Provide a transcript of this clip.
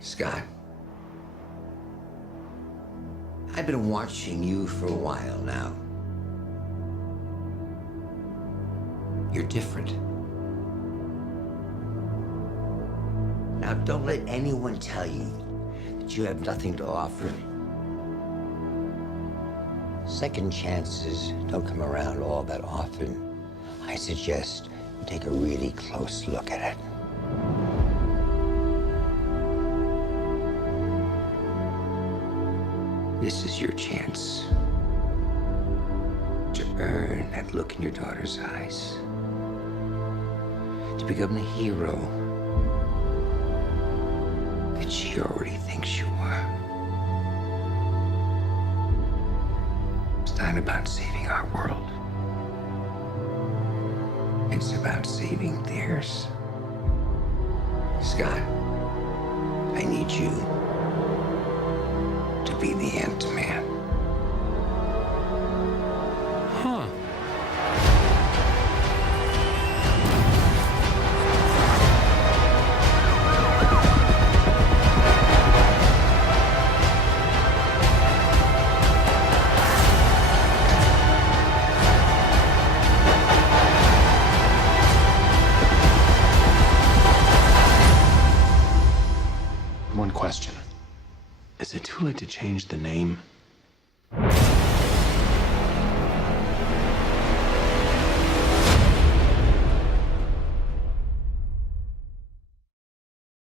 Scott, I've been watching you for a while now. You're different. Now, don't let anyone tell you that you have nothing to offer. Second chances don't come around all that often. I suggest you take a really close look at it. This is your chance to earn that look in your daughter's eyes, to become the hero that she already thinks you are. It's not about saving our world. It's about saving theirs. Scott, I need you to be the Ant-Man. Huh. One question. Is it too late to change the name?